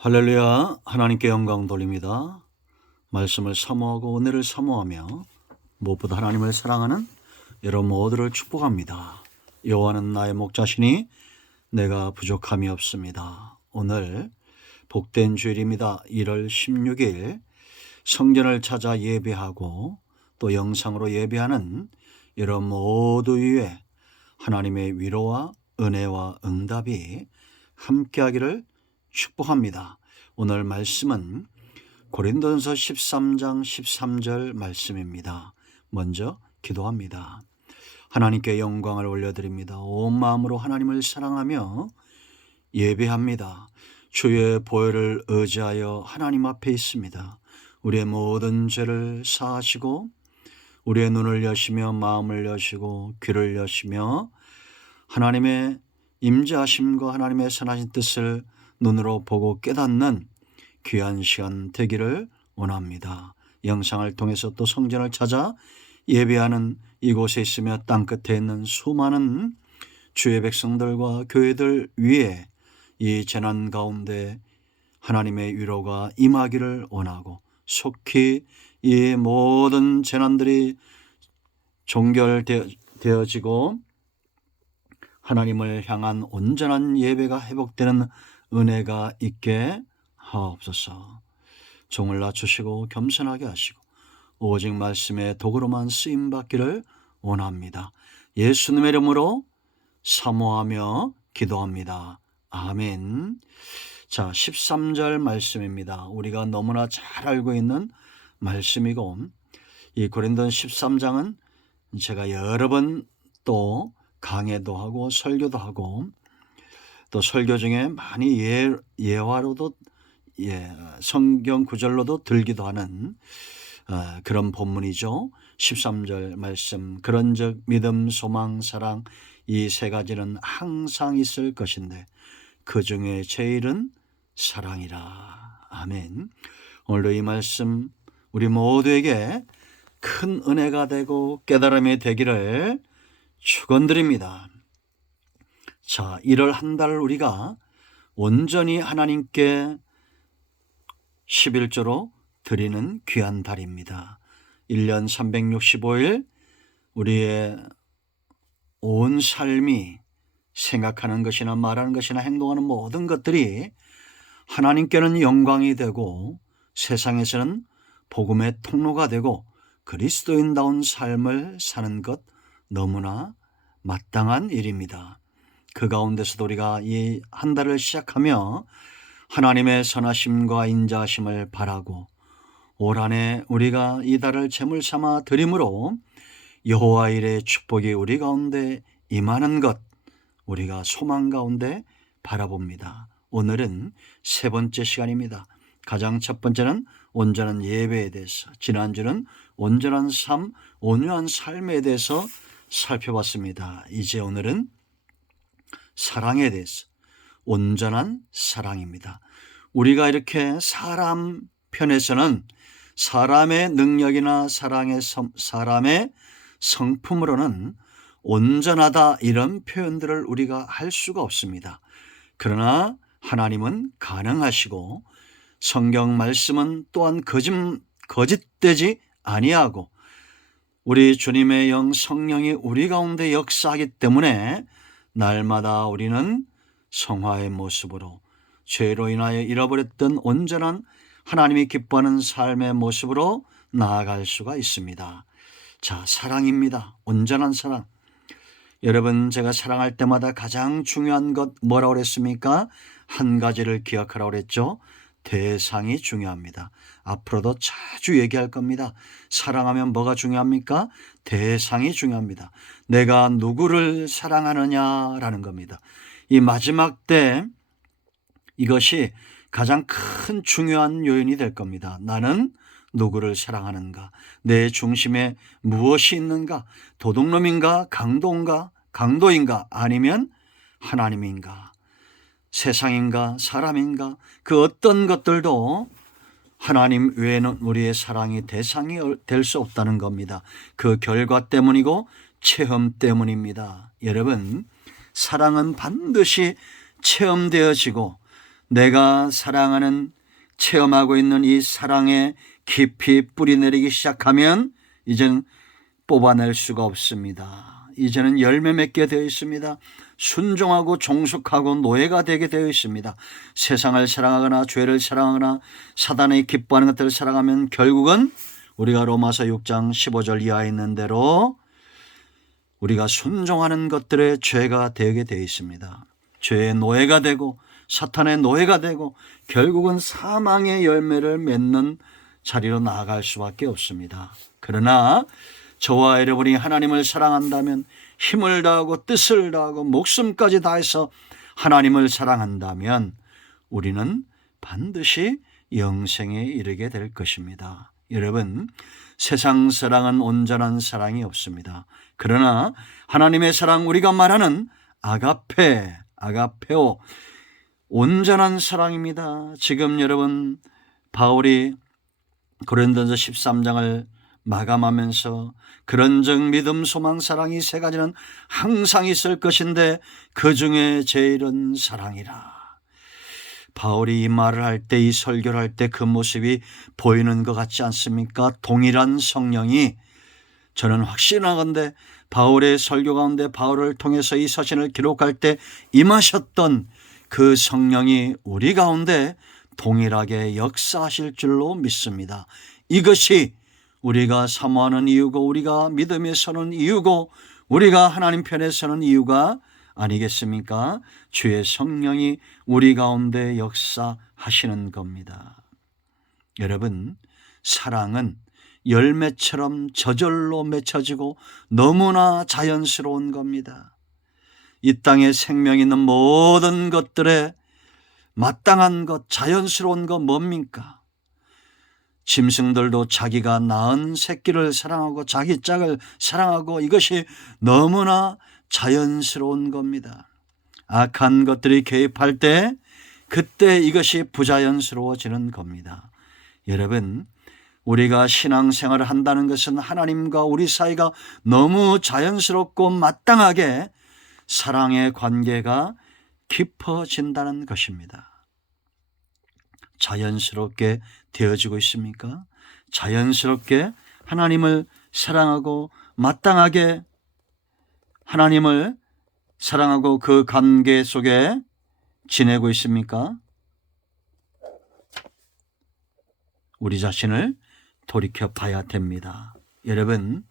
할렐루야. 하나님께 영광 돌립니다. 말씀을 사모하고 은혜를 사모하며 무엇보다 하나님을 사랑하는 여러분 모두를 축복합니다. 여호와는 나의 목자시니 내가 부족함이 없습니다. 오늘 복된 주일입니다. 1월 16일 성전을 찾아 예배하고 또 영상으로 예배하는 여러분 모두 위에 하나님의 위로와 은혜와 응답이 함께하기를 축복합니다. 오늘 말씀은 고린도전서 13장 13절 말씀입니다. 먼저 기도합니다. 하나님께 영광을 올려드립니다. 온 마음으로 하나님을 사랑하며 예배합니다. 주의 보혈을 의지하여 하나님 앞에 있습니다. 우리의 모든 죄를 사하시고 우리의 눈을 여시며 마음을 여시고 귀를 여시며 하나님의 임재하심과 하나님의 선하신 뜻을 눈으로 보고 깨닫는 귀한 시간 되기를 원합니다. 영상을 통해서 또 성전을 찾아 예배하는 이곳에 있으며 땅끝에 있는 수많은 주의 백성들과 교회들 위에 이 재난 가운데 하나님의 위로가 임하기를 원하고 속히 이 모든 재난들이 종결되어지고 하나님을 향한 온전한 예배가 회복되는 은혜가 있게 하옵소서. 종을 낮추시고 겸손하게 하시고 오직 말씀의 도구로만 쓰임받기를 원합니다. 예수님의 이름으로 사모하며 기도합니다. 아멘. 자, 13절 말씀입니다. 우리가 너무나 잘 알고 있는 말씀이고 이 고린도전 13장은 제가 여러 번 또 강해도 하고 설교도 하고 또 설교 중에 많이 예화로도 성경 구절로도 들기도 하는 그런 본문이죠. 13절 말씀, 그런즉 믿음, 소망, 사랑 이 세 가지는 항상 있을 것인데 그 중에 제일은 사랑이라. 아멘. 오늘도 이 말씀 우리 모두에게 큰 은혜가 되고 깨달음이 되기를 축원드립니다. 자, 1월 한 달 우리가 온전히 하나님께 11조로 드리는 귀한 달입니다. 1년 365일 우리의 온 삶이 생각하는 것이나 말하는 것이나 행동하는 모든 것들이 하나님께는 영광이 되고 세상에서는 복음의 통로가 되고 그리스도인다운 삶을 사는 것 너무나 마땅한 일입니다. 그 가운데서도 우리가 이 한 달을 시작하며 하나님의 선하심과 인자하심을 바라고 올 한 해 우리가 이 달을 제물 삼아 드림으로 여호와 일의 축복이 우리 가운데 임하는 것 우리가 소망 가운데 바라봅니다. 오늘은 세 번째 시간입니다. 가장 첫 번째는 온전한 예배에 대해서, 지난주는 온전한 삶, 온유한 삶에 대해서 살펴봤습니다. 이제 오늘은 사랑에 대해서, 온전한 사랑입니다. 우리가 이렇게 사람 편에서는 사람의 능력이나 사람의 성품으로는 온전하다 이런 표현들을 우리가 할 수가 없습니다. 그러나 하나님은 가능하시고 성경 말씀은 또한 거짓되지 아니하고 우리 주님의 영 성령이 우리 가운데 역사하기 때문에 날마다 우리는 성화의 모습으로 죄로 인하여 잃어버렸던 온전한 하나님이 기뻐하는 삶의 모습으로 나아갈 수가 있습니다. 자, 사랑입니다. 온전한 사랑. 여러분, 제가 사랑할 때마다 가장 중요한 것 뭐라고 그랬습니까? 한 가지를 기억하라고 그랬죠. 대상이 중요합니다. 앞으로도 자주 얘기할 겁니다. 사랑하면 뭐가 중요합니까? 대상이 중요합니다. 내가 누구를 사랑하느냐라는 겁니다. 이 마지막 때 이것이 가장 큰 중요한 요인이 될 겁니다. 나는 누구를 사랑하는가? 내 중심에 무엇이 있는가? 도둑놈인가? 강도인가? 아니면 하나님인가? 세상인가? 사람인가? 그 어떤 것들도 하나님 외에는 우리의 사랑이 대상이 될 수 없다는 겁니다. 그 결과 때문이고 체험 때문입니다. 여러분, 사랑은 반드시 체험되어지고 내가 사랑하는, 체험하고 있는 이 사랑에 깊이 뿌리내리기 시작하면 이제는 뽑아낼 수가 없습니다. 이제는 열매 맺게 되어 있습니다. 순종하고 종속하고 노예가 되게 되어 있습니다. 세상을 사랑하거나 죄를 사랑하거나 사단의 기뻐하는 것들을 사랑하면 결국은 우리가 로마서 6장 15절 이하에 있는 대로 우리가 순종하는 것들의 죄가 되게 되어 있습니다. 죄의 노예가 되고 사탄의 노예가 되고 결국은 사망의 열매를 맺는 자리로 나아갈 수밖에 없습니다. 그러나 저와 여러분이 하나님을 사랑한다면, 힘을 다하고 뜻을 다하고 목숨까지 다해서 하나님을 사랑한다면 우리는 반드시 영생에 이르게 될 것입니다. 여러분, 세상 사랑은 온전한 사랑이 없습니다. 그러나 하나님의 사랑, 우리가 말하는 아가페오, 온전한 사랑입니다. 지금 여러분, 바울이 고린도전서 13장을 마감하면서 그런즉 믿음, 소망, 사랑이 세 가지는 항상 있을 것인데 그 중에 제일은 사랑이라. 바울이 이 말을 할 때, 이 설교를 할 때 그 모습이 보이는 것 같지 않습니까? 동일한 성령이, 저는 확신하건대 바울의 설교 가운데 바울을 통해서 이 서신을 기록할 때 임하셨던 그 성령이 우리 가운데 동일하게 역사하실 줄로 믿습니다. 이것이 우리가 사모하는 이유고, 우리가 믿음에 서는 이유고, 우리가 하나님 편에 서는 이유가 아니겠습니까? 주의 성령이 우리 가운데 역사하시는 겁니다. 여러분, 사랑은 열매처럼 저절로 맺혀지고 너무나 자연스러운 겁니다. 이 땅에 생명 있는 모든 것들에 마땅한 것, 자연스러운 것 뭡니까? 짐승들도 자기가 낳은 새끼를 사랑하고 자기 짝을 사랑하고, 이것이 너무나 자연스러운 겁니다. 악한 것들이 개입할 때 그때 이것이 부자연스러워지는 겁니다. 여러분, 우리가 신앙생활을 한다는 것은 하나님과 우리 사이가 너무 자연스럽고 마땅하게 사랑의 관계가 깊어진다는 것입니다. 자연스럽게 되어지고 있습니까? 자연스럽게 하나님을 사랑하고 마땅하게 하나님을 사랑하고 그 관계 속에 지내고 있습니까? 우리 자신을 돌이켜 봐야 됩니다. 여러분,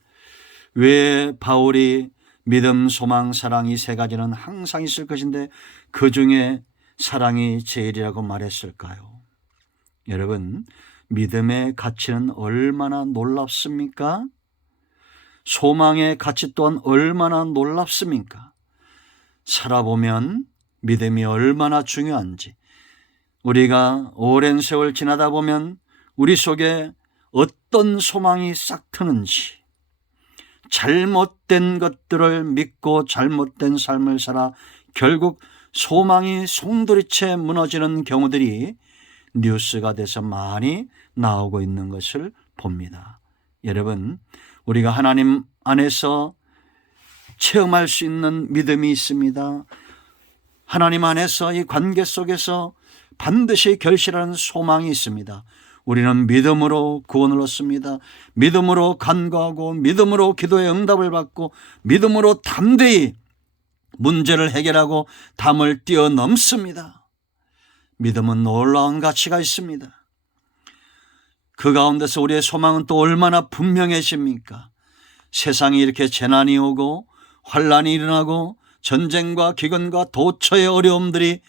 왜 바울이 믿음, 소망, 사랑 이 세 가지는 항상 있을 것인데 그 중에 사랑이 제일이라고 말했을까요? 여러분, 믿음의 가치는 얼마나 놀랍습니까? 소망의 가치 또한 얼마나 놀랍습니까? 살아보면 믿음이 얼마나 중요한지, 우리가 오랜 세월 지나다 보면 우리 속에 어떤 소망이 싹 트는지, 잘못된 것들을 믿고 잘못된 삶을 살아 결국 소망이 송두리째 무너지는 경우들이 뉴스가 돼서 많이 나오고 있는 것을 봅니다. 여러분, 우리가 하나님 안에서 체험할 수 있는 믿음이 있습니다. 하나님 안에서 이 관계 속에서 반드시 결실하는 소망이 있습니다. 우리는 믿음으로 구원을 얻습니다. 믿음으로 간구하고 믿음으로 기도의 응답을 받고 믿음으로 담대히 문제를 해결하고 담을 뛰어넘습니다. 믿음은 놀라운 가치가 있습니다. 그 가운데서 우리의 소망은 또 얼마나 분명해집니까? 세상에 이렇게 재난이 오고 환란이 일어나고 전쟁과 기근과 도처의 어려움들이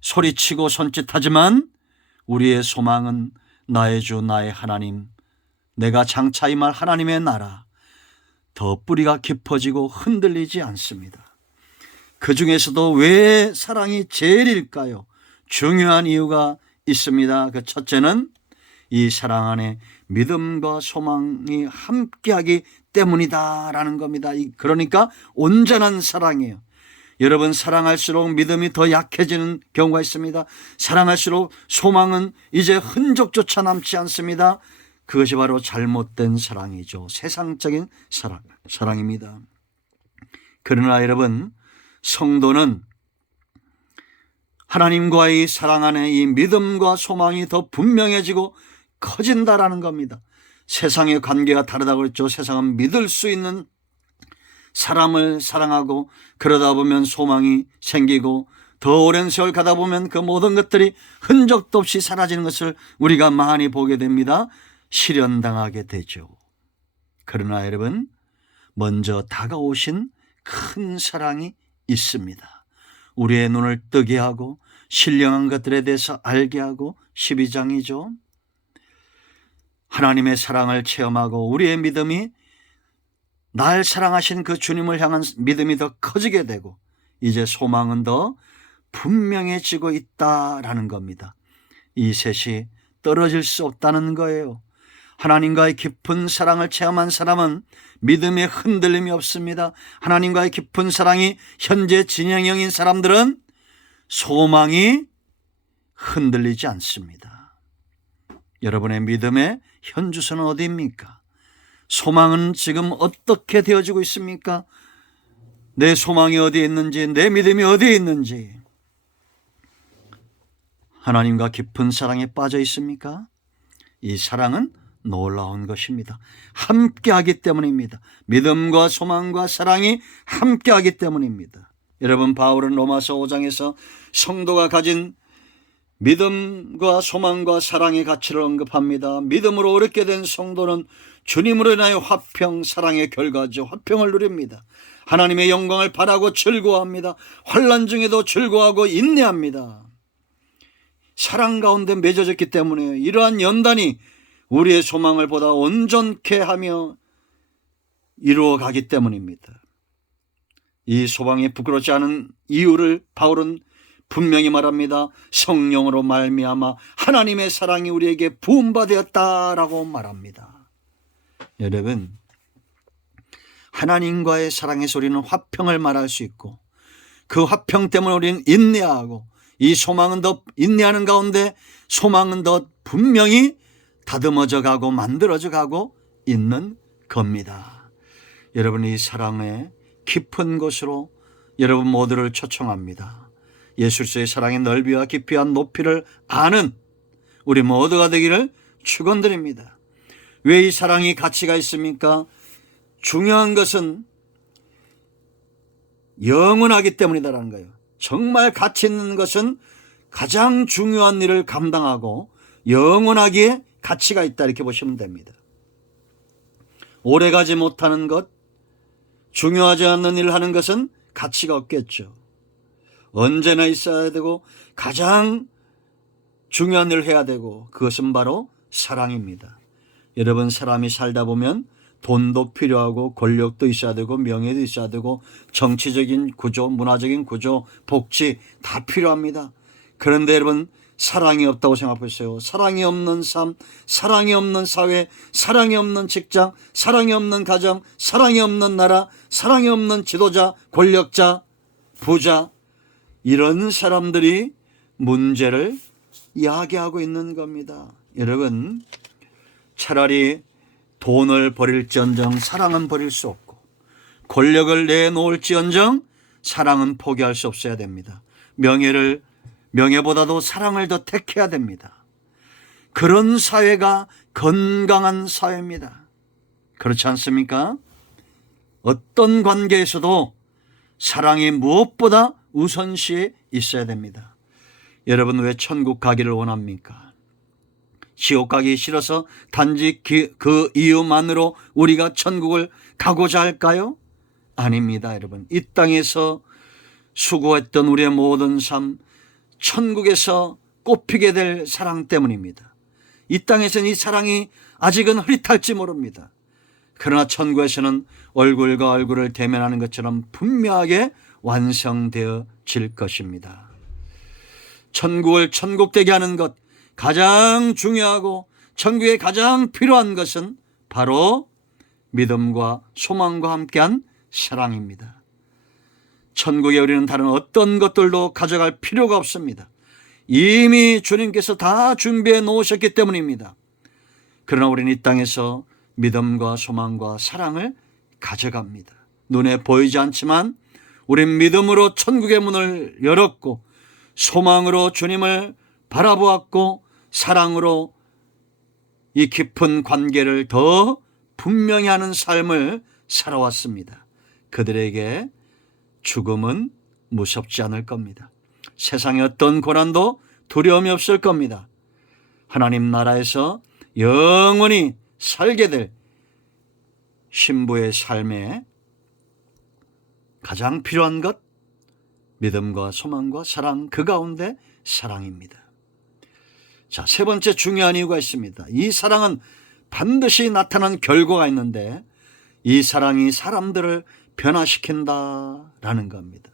소리치고 손짓하지만 우리의 소망은 나의 주 나의 하나님, 내가 장차 임할 하나님의 나라, 더 뿌리가 깊어지고 흔들리지 않습니다. 그 중에서도 왜 사랑이 제일일까요? 중요한 이유가 있습니다. 그 첫째는 이 사랑 안에 믿음과 소망이 함께하기 때문이다라는 겁니다. 그러니까 온전한 사랑이에요. 여러분, 사랑할수록 믿음이 더 약해지는 경우가 있습니다. 사랑할수록 소망은 이제 흔적조차 남지 않습니다. 그것이 바로 잘못된 사랑이죠. 세상적인 사랑입니다. 그러나 여러분, 성도는 하나님과의 사랑 안에 이 믿음과 소망이 더 분명해지고 커진다라는 겁니다. 세상의 관계가 다르다고 그랬죠. 세상은 믿을 수 있는 사람을 사랑하고 그러다 보면 소망이 생기고 더 오랜 세월 가다 보면 그 모든 것들이 흔적도 없이 사라지는 것을 우리가 많이 보게 됩니다. 실현당하게 되죠. 그러나 여러분, 먼저 다가오신 큰 사랑이 있습니다. 우리의 눈을 뜨게 하고 신령한 것들에 대해서 알게 하고 12장이죠. 하나님의 사랑을 체험하고 우리의 믿음이 날 사랑하신 그 주님을 향한 믿음이 더 커지게 되고 이제 소망은 더 분명해지고 있다라는 겁니다. 이 셋이 떨어질 수 없다는 거예요. 하나님과의 깊은 사랑을 체험한 사람은 믿음에 흔들림이 없습니다. 하나님과의 깊은 사랑이 현재 진행형인 사람들은 소망이 흔들리지 않습니다. 여러분의 믿음의 현주소는 어디입니까? 소망은 지금 어떻게 되어지고 있습니까? 내 소망이 어디에 있는지, 내 믿음이 어디에 있는지, 하나님과 깊은 사랑에 빠져 있습니까? 이 사랑은 놀라운 것입니다. 함께하기 때문입니다. 믿음과 소망과 사랑이 함께하기 때문입니다. 여러분, 바울은 로마서 5장에서 성도가 가진 믿음과 소망과 사랑의 가치를 언급합니다. 믿음으로 어렵게 된 성도는 주님으로 인하여 화평, 사랑의 결과죠. 화평을 누립니다. 하나님의 영광을 바라고 즐거워합니다. 환난 중에도 즐거워하고 인내합니다. 사랑 가운데 맺어졌기 때문에 이러한 연단이 우리의 소망을 보다 온전케 하며 이루어가기 때문입니다. 이 소망이 부끄럽지 않은 이유를 바울은 분명히 말합니다. 성령으로 말미암아 하나님의 사랑이 우리에게 부음받았다라고 말합니다. 여러분, 하나님과의 사랑에서 우리는 화평을 말할 수 있고 그 화평 때문에 우리는 인내하고 이 소망은 더 인내하는 가운데 소망은 더 분명히 다듬어져 가고 만들어져 가고 있는 겁니다. 여러분, 이 사랑의 깊은 곳으로 여러분 모두를 초청합니다. 예수 그리스도의 사랑의 넓이와 깊이와 높이를 아는 우리 모두가 되기를 축원드립니다. 왜 이 사랑이 가치가 있습니까? 중요한 것은 영원하기 때문이다라는 거예요. 정말 가치 있는 것은 가장 중요한 일을 감당하고 영원하기에 가치가 있다, 이렇게 보시면 됩니다. 오래가지 못하는 것, 중요하지 않는 일을 하는 것은 가치가 없겠죠. 언제나 있어야 되고 가장 중요한 일을 해야 되고 그것은 바로 사랑입니다. 여러분, 사람이 살다 보면 돈도 필요하고 권력도 있어야 되고 명예도 있어야 되고 정치적인 구조, 문화적인 구조, 복지 다 필요합니다. 그런데 여러분, 사랑이 없다고 생각하세요. 사랑이 없는 삶, 사랑이 없는 사회, 사랑이 없는 직장, 사랑이 없는 가정, 사랑이 없는 나라, 사랑이 없는 지도자, 권력자, 부자, 이런 사람들이 문제를 야기하고 있는 겁니다. 여러분, 차라리 돈을 버릴지언정 사랑은 버릴 수 없고 권력을 내놓을지언정 사랑은 포기할 수 없어야 됩니다. 명예보다도 사랑을 더 택해야 됩니다. 그런 사회가 건강한 사회입니다. 그렇지 않습니까? 어떤 관계에서도 사랑이 무엇보다 우선시에 있어야 됩니다. 여러분, 왜 천국 가기를 원합니까? 지옥 가기 싫어서 단지 그 이유만으로 우리가 천국을 가고자 할까요? 아닙니다. 여러분, 이 땅에서 수고했던 우리의 모든 삶, 천국에서 꽃피게 될 사랑 때문입니다. 이 땅에서는 이 사랑이 아직은 흐릿할지 모릅니다. 그러나 천국에서는 얼굴과 얼굴을 대면하는 것처럼 분명하게 완성되어질 것입니다. 천국을 천국되게 하는 것, 가장 중요하고 천국에 가장 필요한 것은 바로 믿음과 소망과 함께한 사랑입니다. 천국에 우리는 다른 어떤 것들도 가져갈 필요가 없습니다. 이미 주님께서 다 준비해 놓으셨기 때문입니다. 그러나 우리는 이 땅에서 믿음과 소망과 사랑을 가져갑니다. 눈에 보이지 않지만 우린 믿음으로 천국의 문을 열었고 소망으로 주님을 바라보았고 사랑으로 이 깊은 관계를 더 분명히 하는 삶을 살아왔습니다. 그들에게 죽음은 무섭지 않을 겁니다. 세상의 어떤 고난도 두려움이 없을 겁니다. 하나님 나라에서 영원히 살게 될 신부의 삶에 가장 필요한 것, 믿음과 소망과 사랑, 그 가운데 사랑입니다. 자, 세 번째 중요한 이유가 있습니다. 이 사랑은 반드시 나타난 결과가 있는데 이 사랑이 사람들을 변화시킨다라는 겁니다.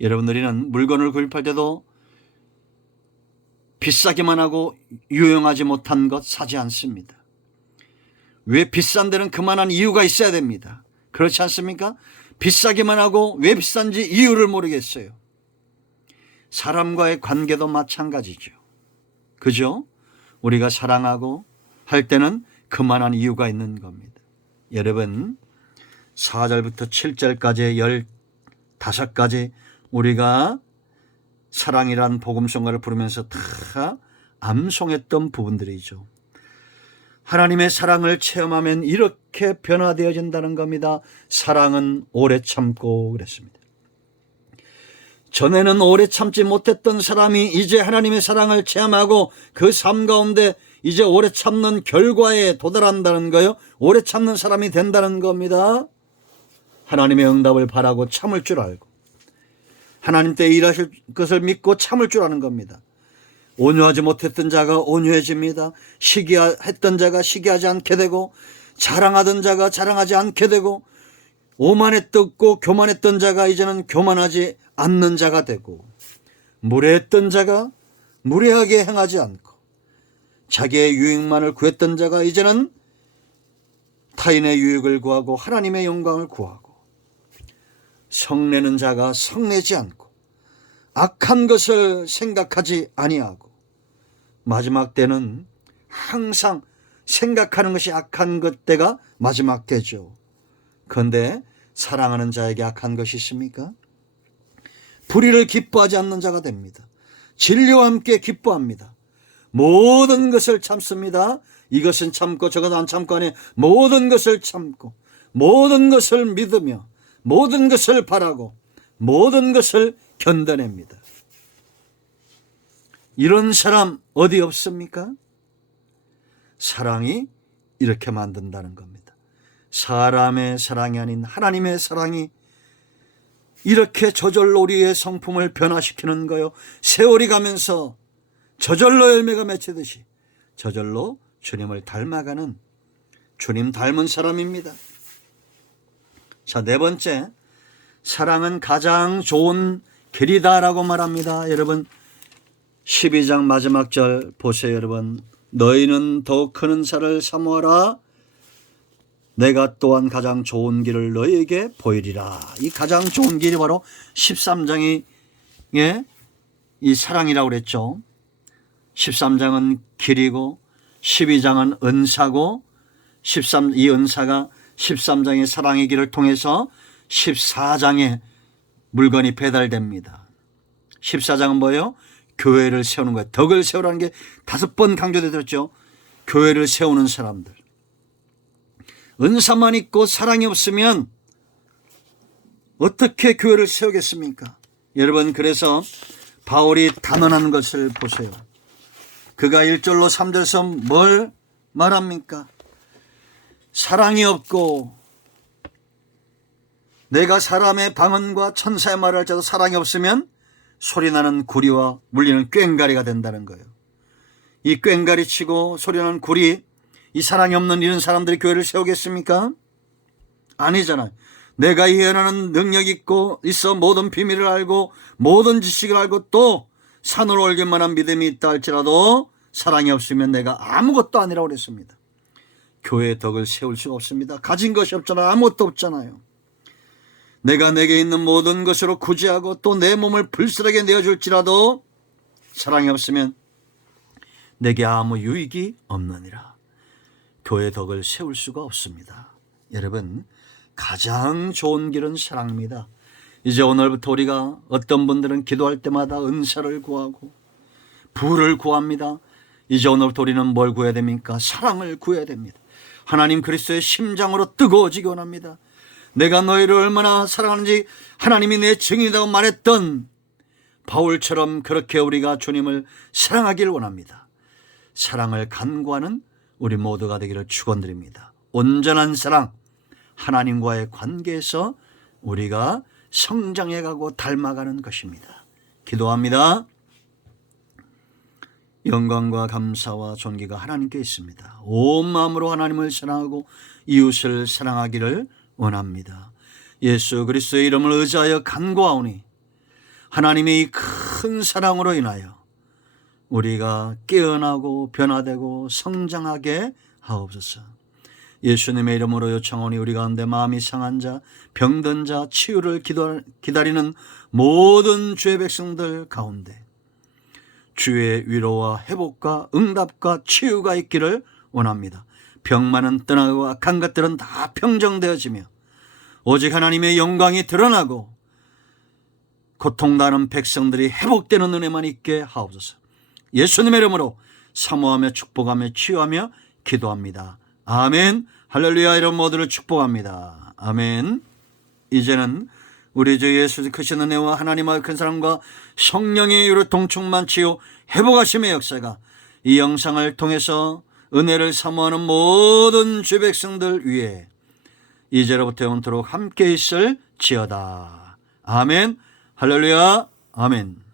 여러분, 우리는 물건을 구입할 때도 비싸기만 하고 유용하지 못한 것 사지 않습니다. 왜 비싼 데는 그만한 이유가 있어야 됩니다. 그렇지 않습니까? 비싸기만 하고 왜 비싼지 이유를 모르겠어요. 사람과의 관계도 마찬가지죠. 그죠? 우리가 사랑하고 할 때는 그만한 이유가 있는 겁니다. 여러분, 4절부터 7절까지 15가지 우리가 사랑이란 복음성가를 부르면서 다 암송했던 부분들이죠. 하나님의 사랑을 체험하면 이렇게 변화되어진다는 겁니다. 사랑은 오래 참고 그랬습니다. 전에는 오래 참지 못했던 사람이 이제 하나님의 사랑을 체험하고 그 삶 가운데 이제 오래 참는 결과에 도달한다는 거예요. 오래 참는 사람이 된다는 겁니다. 하나님의 응답을 바라고 참을 줄 알고 하나님 때 일하실 것을 믿고 참을 줄 아는 겁니다. 온유하지 못했던 자가 온유해집니다. 시기했던 자가 시기하지 않게 되고 자랑하던 자가 자랑하지 않게 되고 오만했고 교만했던 자가 이제는 교만하지 않는 자가 되고 무례했던 자가 무례하게 행하지 않고 자기의 유익만을 구했던 자가 이제는 타인의 유익을 구하고 하나님의 영광을 구하고 성내는 자가 성내지 않고 악한 것을 생각하지 아니하고 마지막 때는 항상 생각하는 것이 악한 것 때가 마지막 때죠. 그런데 사랑하는 자에게 악한 것이 있습니까? 불의를 기뻐하지 않는 자가 됩니다. 진리와 함께 기뻐합니다. 모든 것을 참습니다. 이것은 참고 저것은 안 참고 하니 모든 것을 참고 모든 것을 믿으며 모든 것을 바라고 모든 것을 견뎌냅니다. 이런 사람 어디 없습니까? 사랑이 이렇게 만든다는 겁니다. 사람의 사랑이 아닌 하나님의 사랑이 이렇게 저절로 우리의 성품을 변화시키는 거요. 세월이 가면서 저절로 열매가 맺히듯이 저절로 주님을 닮아가는 주님 닮은 사람입니다. 자, 네 번째, 사랑은 가장 좋은 길이다라고 말합니다. 여러분 12장 마지막 절 보세요. 여러분, 너희는 더욱 큰 은사를 사모하라. 내가 또한 가장 좋은 길을 너희에게 보이리라. 이 가장 좋은 길이 바로 13장의 이 사랑이라고 그랬죠. 13장은 길이고 12장은 은사고 이 은사가 13장의 사랑의 길을 통해서 14장의 물건이 배달됩니다. 14장은 뭐예요? 교회를 세우는 거예요. 덕을 세우라는 게 5번 강조되었죠. 교회를 세우는 사람들. 은사만 있고 사랑이 없으면 어떻게 교회를 세우겠습니까? 여러분, 그래서 바울이 단언하는 것을 보세요. 그가 1절로 3절에서 뭘 말합니까? 사랑이 없고 내가 사람의 방언과 천사의 말을 할지라도 사랑이 없으면 소리나는 구리와 물리는 꽹가리가 된다는 거예요. 이 꽹가리 치고 소리나는 구리, 이 사랑이 없는 이런 사람들이 교회를 세우겠습니까? 아니잖아요. 내가 예언하는 능력 있어 모든 비밀을 알고 모든 지식을 알고 또 산으로 올길 만한 믿음이 있다 할지라도 사랑이 없으면 내가 아무것도 아니라고 그랬습니다. 교회의 덕을 세울 수가 없습니다. 가진 것이 없잖아요. 아무것도 없잖아요. 내가 내게 있는 모든 것으로 구제하고 또 내 몸을 불살하게 내어줄지라도 사랑이 없으면 내게 아무 유익이 없느니라. 교회 덕을 세울 수가 없습니다. 여러분, 가장 좋은 길은 사랑입니다. 이제 오늘부터 우리가 어떤 분들은 기도할 때마다 은사를 구하고 부를 구합니다. 이제 오늘부터 우리는 뭘 구해야 됩니까? 사랑을 구해야 됩니다. 하나님 그리스도의 심장으로 뜨거워지기 원합니다. 내가 너희를 얼마나 사랑하는지 하나님이 내 증인이라고 말했던 바울처럼 그렇게 우리가 주님을 사랑하기를 원합니다. 사랑을 간구하는 우리 모두가 되기를 축원드립니다. 온전한 사랑, 하나님과의 관계에서 우리가 성장해가고 닮아가는 것입니다. 기도합니다. 영광과 감사와 존귀가 하나님께 있습니다. 온 마음으로 하나님을 사랑하고 이웃을 사랑하기를 원합니다. 예수 그리스도의 이름을 의지하여 간구하오니 하나님의 이 큰 사랑으로 인하여 우리가 깨어나고 변화되고 성장하게 하옵소서. 예수님의 이름으로 요청하오니 우리 가운데 마음이 상한 자, 병든 자, 치유를 기다리는 모든 주의 백성들 가운데 주의 위로와 회복과 응답과 치유가 있기를 원합니다. 병만은 떠나고 악한 것들은 다 평정되어지며 오직 하나님의 영광이 드러나고 고통당하는 백성들이 회복되는 은혜만 있게 하옵소서. 예수님의 이름으로 사모하며 축복하며 치유하며 기도합니다. 아멘. 할렐루야. 이런 모두를 축복합니다. 아멘. 이제는 우리 주 예수 크신 은혜와 하나님의 큰 사랑과 성령의 유로 동충만 치유 회복하심의 역사가 이 영상을 통해서 은혜를 사모하는 모든 주 백성들 위에 이제로부터 영원토록 함께 있을지어다. 아멘. 할렐루야. 아멘.